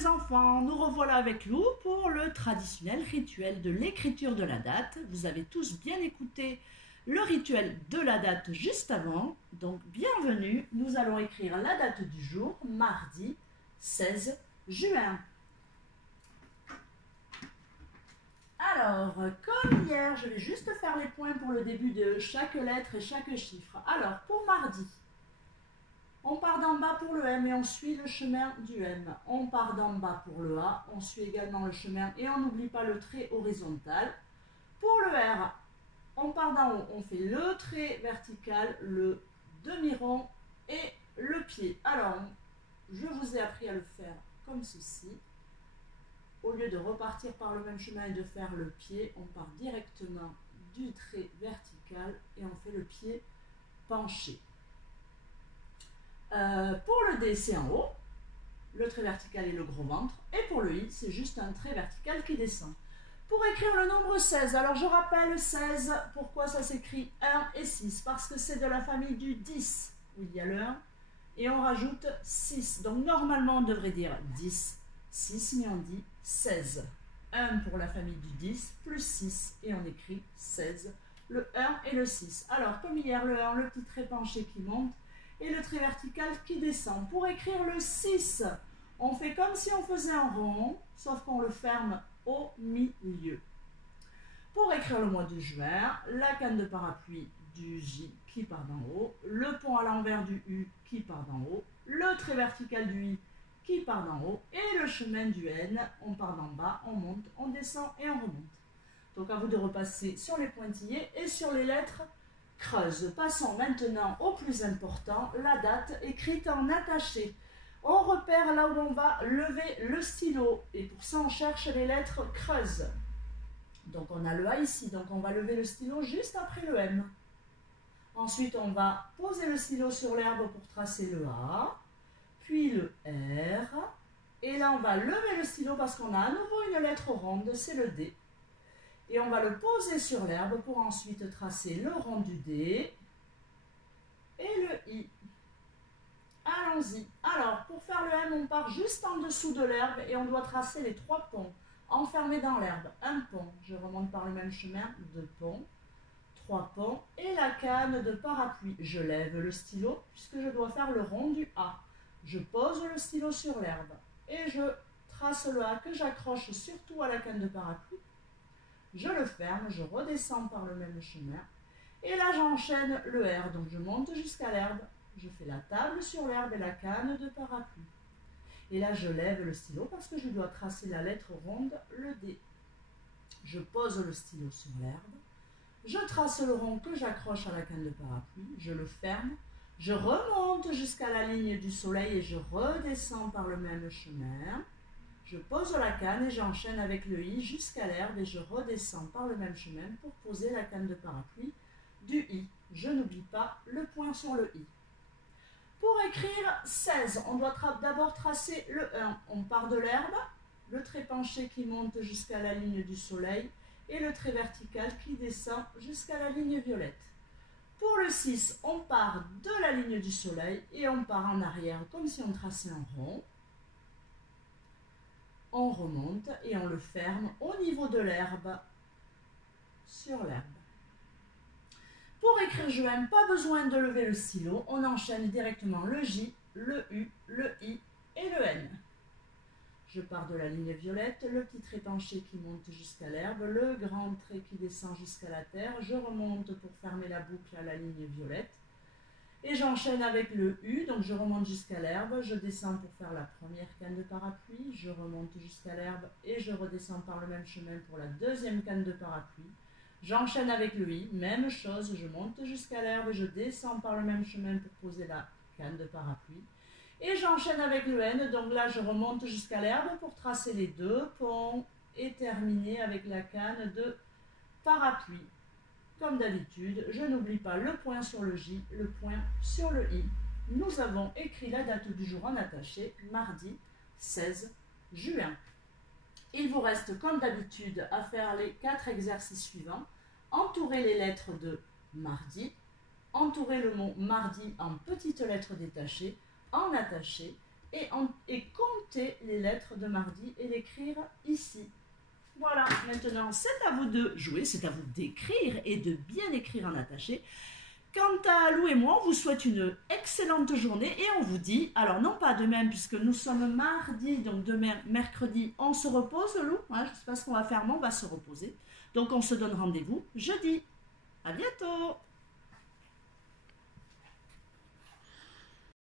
les enfants, nous revoilà avec vous pour le traditionnel rituel de l'écriture de la date. Vous avez tous bien écouté le rituel de la date juste avant, donc bienvenue. Nous allons écrire la date du jour, mardi 16 juin. Alors, comme hier, je vais juste faire les points pour le début de chaque lettre et chaque chiffre. Alors, pour mardi, on part d'en bas pour le M et on suit le chemin du M. On part d'en bas pour le A, on suit également le chemin et on n'oublie pas le trait horizontal. Pour le R, on part d'en haut, on fait le trait vertical, le demi-rond et le pied. Alors, je vous ai appris à le faire comme ceci. Au lieu de repartir par le même chemin et de faire le pied, on part directement du trait vertical et on fait le pied penché. Pour le D, c'est en haut, le trait vertical et le gros ventre. Et pour le I, c'est juste un trait vertical qui descend. Pour écrire le nombre 16, alors je rappelle 16, pourquoi ça s'écrit 1 et 6? Parce que c'est de la famille du 10, où il y a le 1, et on rajoute 6. Donc normalement, on devrait dire 10, 6, mais on dit 16. 1 pour la famille du 10, plus 6, et on écrit 16, le 1 et le 6. Alors, comme hier, le 1, le petit trait penché qui monte, et le trait vertical qui descend. Pour écrire le 6, on fait comme si on faisait un rond, sauf qu'on le ferme au milieu. Pour écrire le mois de juin, la canne de parapluie du J qui part d'en haut, le pont à l'envers du U qui part d'en haut, le trait vertical du I qui part d'en haut et le chemin du N, on part d'en bas, on monte, on descend et on remonte. Donc à vous de repasser sur les pointillés et sur les lettres creuses. Passons maintenant au plus important, la date écrite en attaché. On repère là où on va lever le stylo et pour ça on cherche les lettres creuses. Donc on a le A ici, donc on va lever le stylo juste après le M. Ensuite on va poser le stylo sur l'herbe pour tracer le A, puis le R, et là on va lever le stylo parce qu'on a à nouveau une lettre ronde, c'est le D. Et on va le poser sur l'herbe pour ensuite tracer le rond du D et le I. Allons-y. Alors, pour faire le M, on part juste en dessous de l'herbe et on doit tracer les 3 ponts enfermés dans l'herbe. Un pont, je remonte par le même chemin, 2 ponts, 3 ponts et la canne de parapluie. Je lève le stylo puisque je dois faire le rond du A. Je pose le stylo sur l'herbe et je trace le A que j'accroche surtout à la canne de parapluie. Je le ferme, je redescends par le même chemin. Et là, j'enchaîne le R. Donc, je monte jusqu'à l'herbe. Je fais la table sur l'herbe et la canne de parapluie. Et là, je lève le stylo parce que je dois tracer la lettre ronde, le D. Je pose le stylo sur l'herbe. Je trace le rond que j'accroche à la canne de parapluie. Je le ferme. Je remonte jusqu'à la ligne du soleil et je redescends par le même chemin. Je pose la canne et j'enchaîne avec le I jusqu'à l'herbe et je redescends par le même chemin pour poser la canne de parapluie du I. Je n'oublie pas le point sur le I. Pour écrire 16, on doit d'abord tracer le 1. On part de l'herbe, le trait penché qui monte jusqu'à la ligne du soleil et le trait vertical qui descend jusqu'à la ligne violette. Pour le 6, on part de la ligne du soleil et on part en arrière comme si on traçait un rond. On remonte et on le ferme au niveau de l'herbe, sur l'herbe. Pour écrire juin, pas besoin de lever le stylo, on enchaîne directement le J, le U, le I et le N. Je pars de la ligne violette, le petit trait penché qui monte jusqu'à l'herbe, le grand trait qui descend jusqu'à la terre, je remonte pour fermer la boucle à la ligne violette. Et j'enchaîne avec le U, donc je remonte jusqu'à l'herbe, je descends pour faire la première canne de parapluie, je remonte jusqu'à l'herbe et je redescends par le même chemin pour la deuxième canne de parapluie. J'enchaîne avec le I, même chose, je monte jusqu'à l'herbe et je descends par le même chemin pour poser la canne de parapluie. Et j'enchaîne avec le N, donc là je remonte jusqu'à l'herbe pour tracer les 2 ponts et terminer avec la canne de parapluie. Comme d'habitude, je n'oublie pas le point sur le J, le point sur le I. Nous avons écrit la date du jour en attaché, mardi 16 juin. Il vous reste comme d'habitude à faire les 4 exercices suivants. Entourer les lettres de mardi, entourer le mot mardi en petites lettres détachées, en attaché, et compter les lettres de mardi et l'écrire ici. Voilà, maintenant c'est à vous de jouer, c'est à vous d'écrire et de bien écrire en attaché. Quant à Lou et moi, on vous souhaite une excellente journée et on vous dit, alors non pas demain puisque nous sommes mardi, donc demain, mercredi, on se repose Lou, hein, je ne sais pas ce qu'on va faire mais on va se reposer. Donc on se donne rendez-vous jeudi. À bientôt!